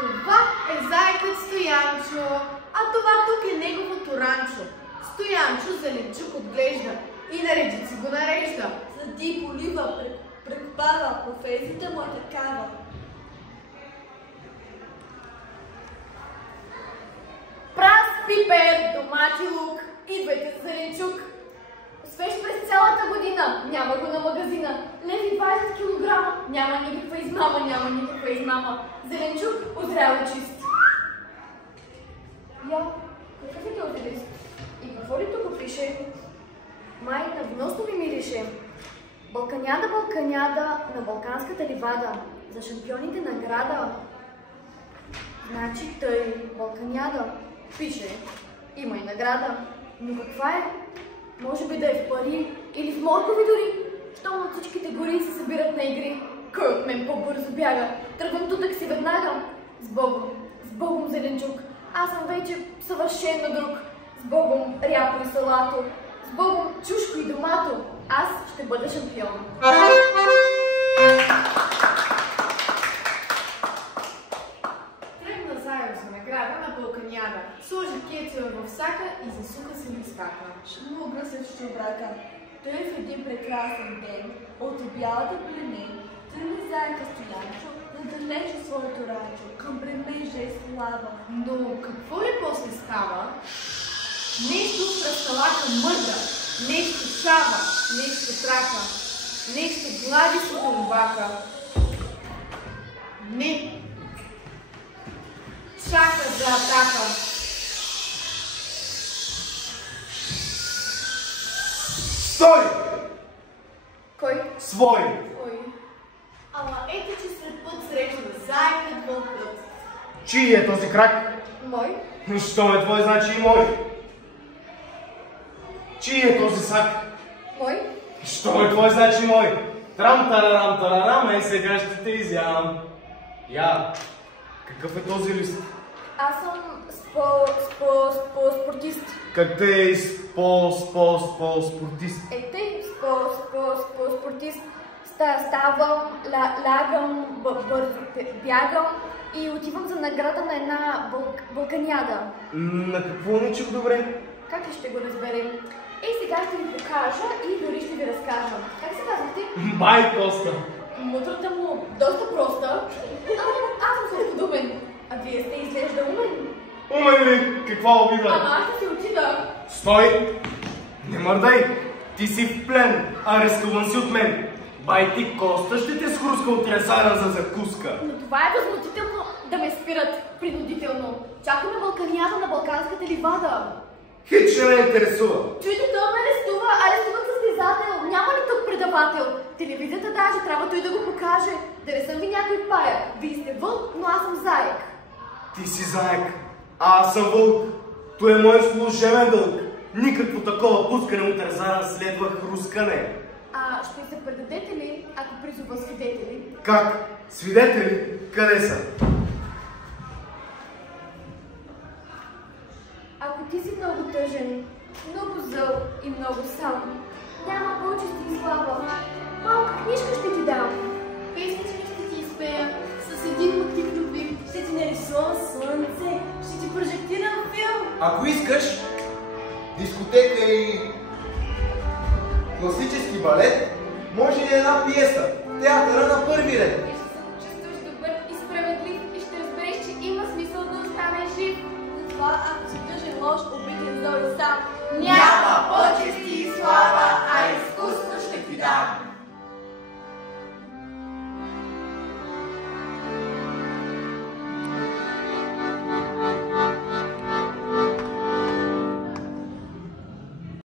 Това е зайкът Стоянчо, а това тук е неговото ранчо. Стоянчо зеленчук отглежда и на редици го нарежда. Сади, полива, прекопава, професията му е такава. Прас, пипер, домати, лук, идвайте за зеленчук. Свеж през цялата година, няма го на магазина. Леви 20 кг, няма никаква измама. Зеленчук озрял и чист. Я, какъв е този лист? И какво ли тук пише? Май на вносно ми мирише. Балканяда на Балканската ливада. За шампионите награда. Значи тъй, Балканяда. Пише, има и награда. Но каква е? Може би да е в пари или в моркови дори. Щом от всичките гори се събират на игри. Кой от мен по-бързо бяга? Тръгвам тутък си веднага. С Богом зеленчук. Аз съм вече съвършено друг. С Богом ряпо и салато. С Богом чушко и домато. Аз ще бъда шампион. Тръгна заедно за награда на Балканяда. Сложи кецове в сака и засуха се листака. Шумога се в чубрака. Той в един прекрасен ден от бялата племе тръгна зайка Стоянчо да далече своето ранчо към премежа и слава. Но какво ли после става? Нещо в ръсталака мърда, нещо шава, нещо трака, нещо глади с отумбака. Не! Чака за атака. Стой! Кой? Свой! Кой? Ама ето, че след път среща зайкът вълкът. Чий е този крак? Мой? Що е твой, значи и мой. Чий е този сак? Мой? Що е твой, значи мой. Трам-тарарам-тарарам, сега ще те изям. Я, какъв е този лист? Аз съм спортист. Как те е спортист? Тъй спортист. Ставам, лягам, бързо бягам и отивам за награда на една балканяда. На какво не чух добре? Как ли ще го разберем? Сега ще ви покажа и дори ще ви разкажа. Как се казвате? Бай, Коста! Мудрата му доста проста. Аз съм също думен. А вие сте изглежда умен. Умен ли? Каква обида? Ама аз ще си отида. Стой! Не мърдай! Ти си в плен, арестуван си от мен. Бай ти Коста ще те схруска от резара за закуска. Но това е възмутително да ме спират принудително. Чакаме балканяда на Балканската ливада. Хич не ме интересува. Чуйте, той ме арестуват състезател. Няма ли тук предавател? Телевизията даже трябва той да го покаже. Да не съм ви някой паяк. Вие сте вълк, но аз съм заек. Ти си заек, а аз съм вълк. То е мой служебен дълг. Никакво такова пускане от резара следва хрускане. Ще се предадете ли, ако призова свидетели? Как? Свидетели? Къде са? Ако ти си много тъжен, много зъл и много сам, няма почести и слава. Малка книжка ще ти дам. Песничка ще ти изпея с един мотив любим. Ще ти нарисувам слънце, ще ти прожектирам филм. Ако искаш дискотека и класически балет, може и една пиеса, театъра на първи ред. Ще се почувстваш добър и справедлив и ще разбереш, че има смисъл да останеш жив. Затова, ако си тъжен, лош, обиден, зъл и сам, Няма почести и слава, ай